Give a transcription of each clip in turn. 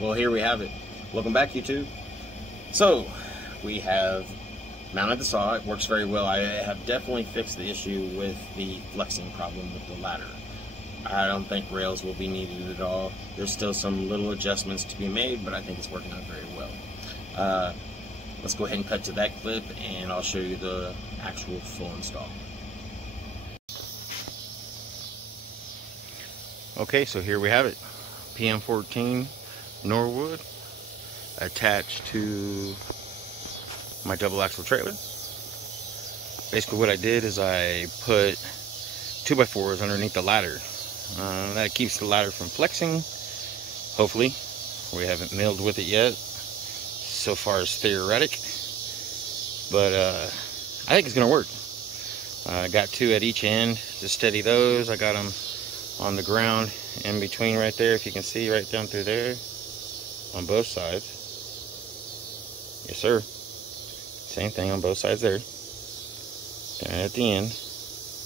Well, here we have it. Welcome back, YouTube. So, we have mounted the saw. It works very well. I have definitely fixed the issue with the flexing problem with the ladder. I don't think rails will be needed at all. There's still some little adjustments to be made, but I think it's working out very well. Let's go ahead and cut to that clip, and I'll show you the actual full install. Okay, so here we have it. pm14 Norwood attached to my double axle trailer. Basically what I did is I put 2x4s underneath the ladder. That keeps the ladder from flexing, hopefully. We haven't milled with it yet. So far it's theoretic, but I think it's gonna work. I got 2 at each end to steady those. I got them on the ground in between right there, if you can see, right down through there on both sides. Yes sir, same thing on both sides there, and at the end,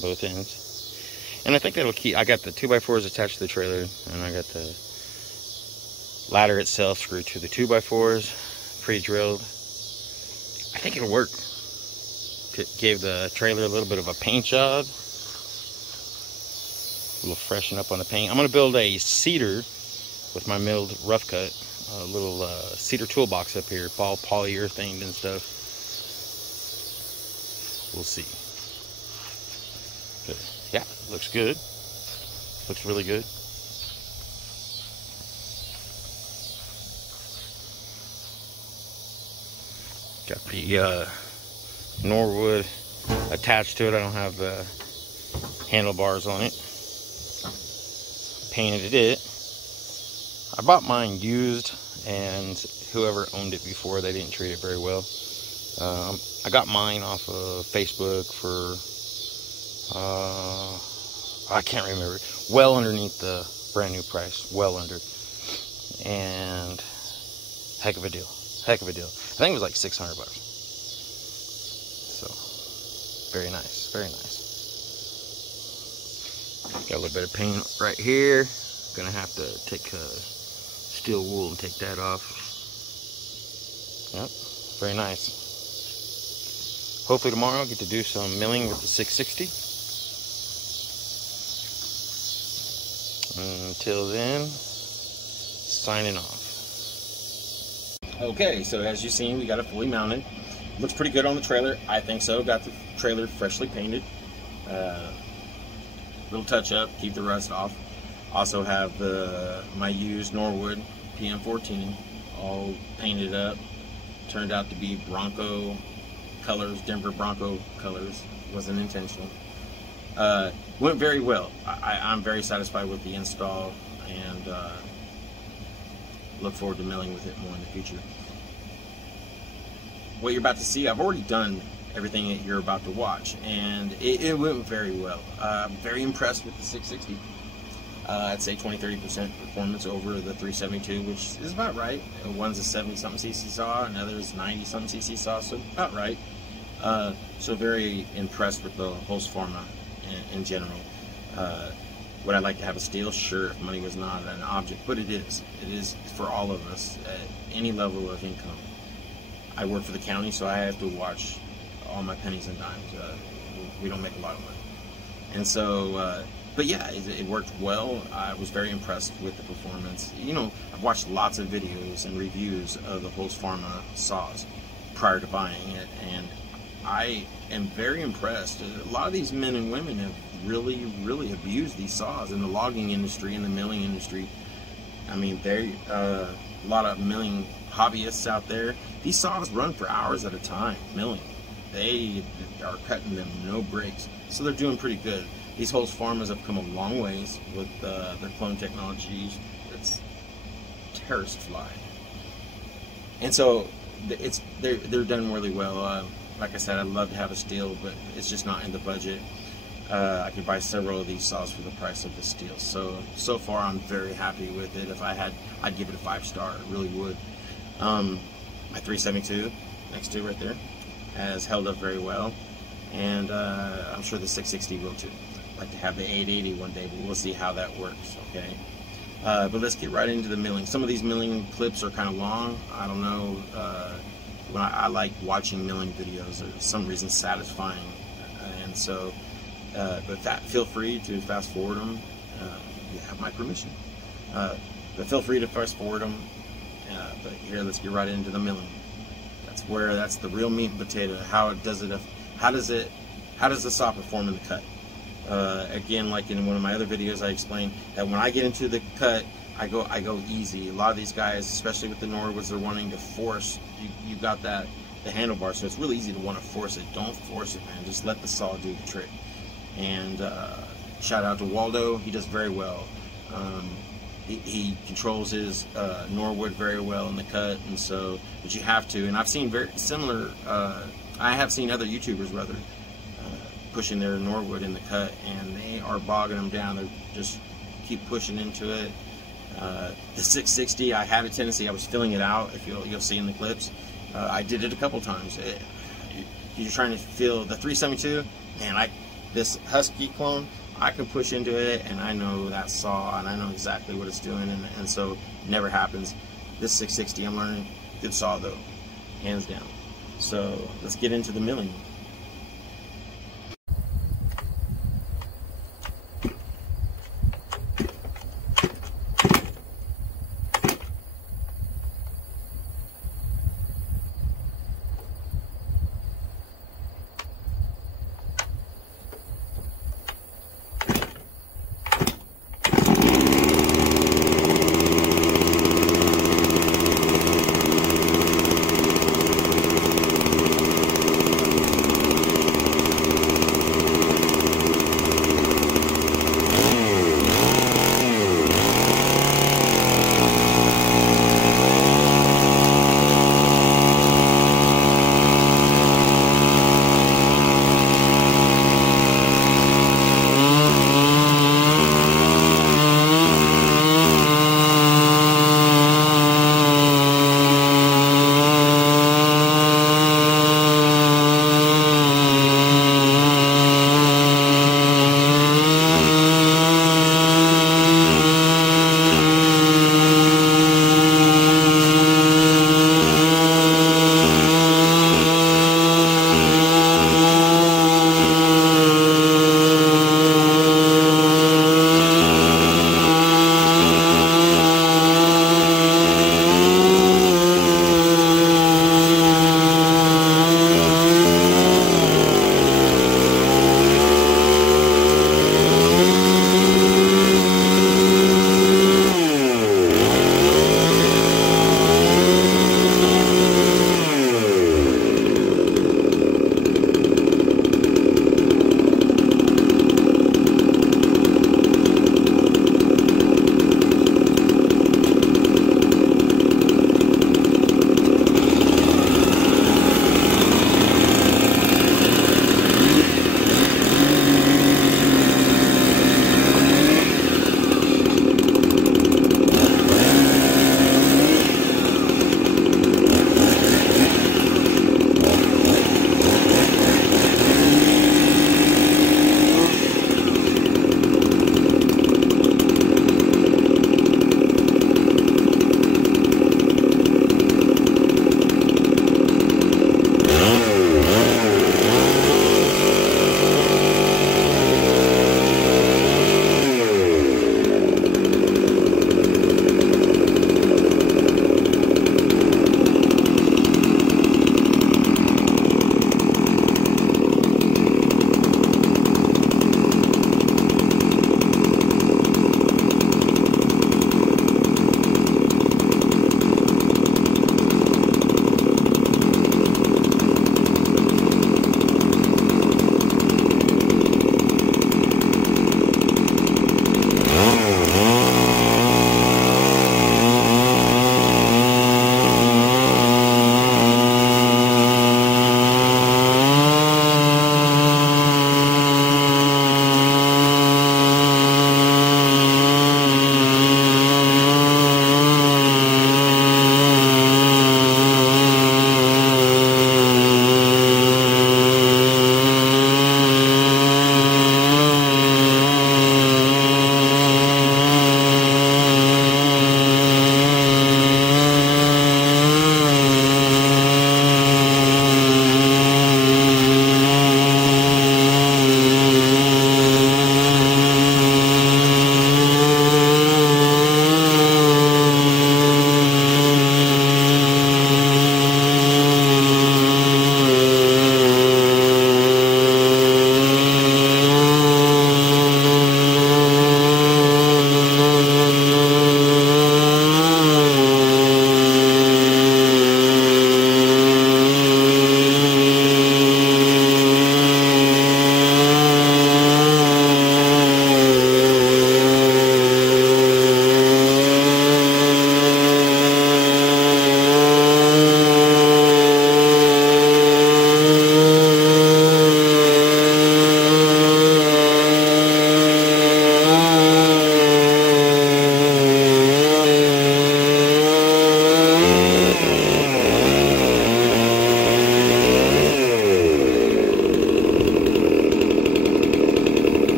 both ends. And I think that'll keep. I got the 2x4s attached to the trailer, and I got the ladder itself screwed to the 2x4s, pre-drilled. I think it'll work. Gave the trailer a little bit of a paint job, a little freshen up on the paint. I'm going to build a cedar with my milled rough cut, a little cedar toolbox up here, all polyurethane and stuff. We'll see. But yeah, looks good. Looks really good. Got the Norwood attached to it. I don't have handlebars on it. Painted it. I bought mine used, and whoever owned it before, they didn't treat it very well. I got mine off of Facebook for I can't remember, well underneath the brand new price, well under, and heck of a deal. I think it was like 600 bucks. So very nice, very nice. Got a little bit of paint right here. Gonna have to take steel wool and take that off. Yep, very nice. Hopefully tomorrow I'll get to do some milling with the 660. Until then, signing off. Okay, so as you've seen, we got it fully mounted. Looks pretty good on the trailer. I think so. Got the trailer freshly painted. Little touch up, keep the rust off. Also have my used Norwood pm14 all painted up. Turned out to be Bronco colors, Denver Bronco colors. Wasn't intentional. Went very well. I'm very satisfied with the install, and look forward to milling with it more in the future. What you're about to see, I've already done everything that you're about to watch, and it went very well. I'm very impressed with the 660. I'd say 20-30% performance over the 372, which is about right. One's a 70-something cc saw, another's 90-something cc saw, so about right. So very impressed with the holzfforma in general. Would I like to have a stihl? Sure, if money was not an object, but it is. It is for all of us at any level of income. I work for the county, so I have to watch all my pennies and dimes. We don't make a lot of money. And so, but yeah, it worked well. I was very impressed with the performance. You know, I've watched lots of videos and reviews of the holzfforma saws prior to buying it, and I am very impressed. A lot of these men and women have really abused these saws in the logging industry and the milling industry. I mean, there a lot of milling hobbyists out there. These saws run for hours at a time milling. They are cutting them no breaks, so they're doing pretty good. These holzfformas have come a long ways with their clone technologies. It's terrorist fly, and so they're done really well. Like I said, I'd love to have a stihl, but it's just not in the budget. I could buy several of these saws for the price of the stihl. So far, I'm very happy with it. If I had, I'd give it a 5-star. I really would. My 372 next to it right there has held up very well, and I'm sure the 660 will too. I'd like to have the 880 one day, but we'll see how that works. Okay. But let's get right into the milling. Some of these milling clips are kind of long. I don't know. When I like watching milling videos. They're for some reason satisfying, and so. But feel free to fast forward them. You have my permission. But feel free to fast forward them. But here, let's get right into the milling. That's the real meat and potato. How does the saw perform in the cut? Again, like in one of my other videos, I explained that when I get into the cut, I go easy. A lot of these guys, especially with the Norwoods, they're wanting to force. You got the handlebar, so it's really easy to want to force it. Don't force it, man. Just let the saw do the trick. And shout out to Waldo. He does very well. He controls his Norwood very well in the cut, and so, but you have to. And I've seen very similar. I have seen other YouTubers rather pushing their Norwood in the cut, and they are bogging them down. They just keep pushing into it. The 660, I have a tendency. I was filling it out. If you'll see in the clips, I did it a couple times. You're trying to fill the 372, man. This Husky clone, I can push into it, and I know that saw, and I know exactly what it's doing, and so it never happens. This 660, I'm learning, good saw though, hands down. So let's get into the milling.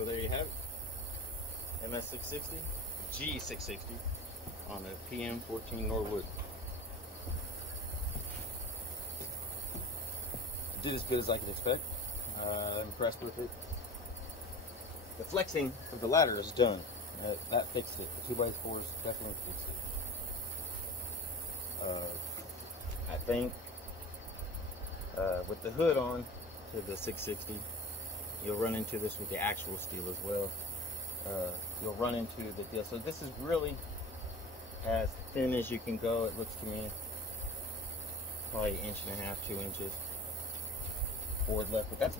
Well, there you have it. MS660, G660 on the pm14 Norwood. Did as good as I could expect. I'm impressed with it. The flexing of the ladder is done. That fixed it. The 2x4s definitely fixed it. I think with the hood on to the 660, you'll run into this with the actual steel as well. You'll run into the deal. So this is really as thin as you can go, it looks to me. Probably 1.5 inches, 2 inches board left, but that's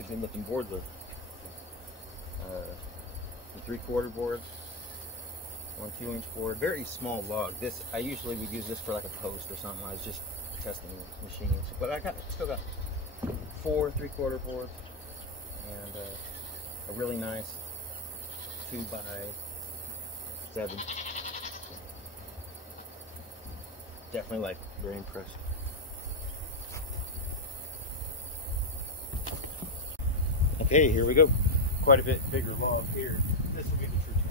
a good looking board lift. The 3/4 board, 1 2-inch board, very small log. This I usually would use this for like a post or something. I was just testing the machines, but I still got 4 3/4 boards and a really nice 2x7. Definitely like, very impressed. Okay, here we go. Quite a bit bigger log here. This will be the true challenge.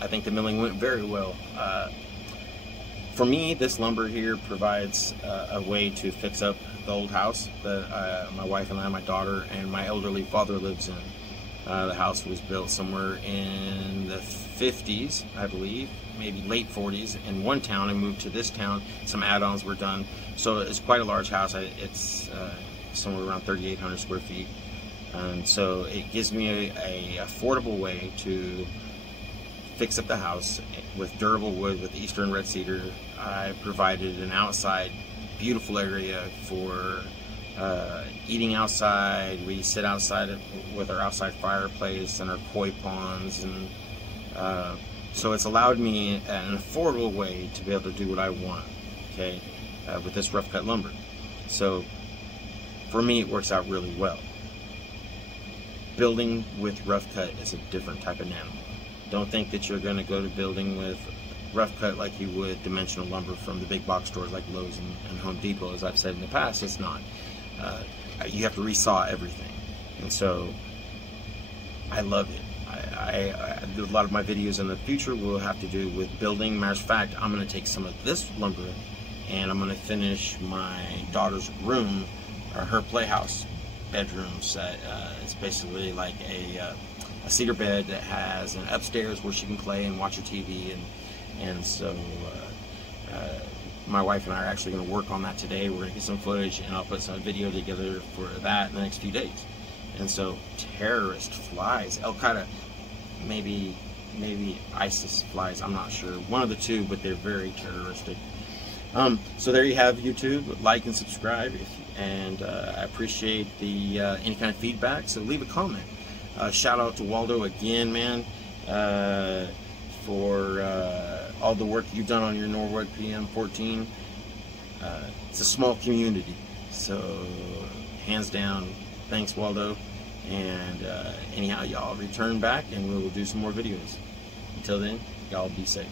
I think the milling went very well. For me, this lumber here provides a way to fix up the old house that my wife and I, my daughter, and my elderly father lives in. The house was built somewhere in the 50s, I believe, maybe late 40s, in one town, and moved to this town. Some add-ons were done, so it's quite a large house. It's somewhere around 3,800 square feet, and so it gives me a affordable way to fix up the house with durable wood, with Eastern red cedar. I provided an outside beautiful area for eating outside. We sit outside with our outside fireplace and our koi ponds, and so it's allowed me an affordable way to be able to do what I want, okay, with this rough cut lumber. So for me, it works out really well. Building with rough cut is a different type of animal. Don't think that you're going to go to building with rough cut like you would dimensional lumber from the big box stores like Lowe's and Home Depot. As I've said in the past, it's not. You have to resaw everything, and so I love it. I do a lot of my videos in the future will have to do with building. Matter of fact, I'm going to take some of this lumber and I'm going to finish my daughter's room, or her playhouse bedroom set. It's basically like a cedar bed that has an upstairs where she can play and watch her TV, and so my wife and I are actually going to work on that today. We're going to get some footage, and I'll put some video together for that in the next few days. And so terrorist flies, Al-Qaeda, maybe ISIS flies, I'm not sure, one of the two, but they're very terroristic. So there you have YouTube. Like and subscribe, and I appreciate the any kind of feedback, so leave a comment. Shout out to Waldo again, man, for all the work you've done on your Norwood pm14. It's a small community, so hands down, thanks, Waldo. And anyhow, y'all return back and we will do some more videos. Until then, y'all be safe.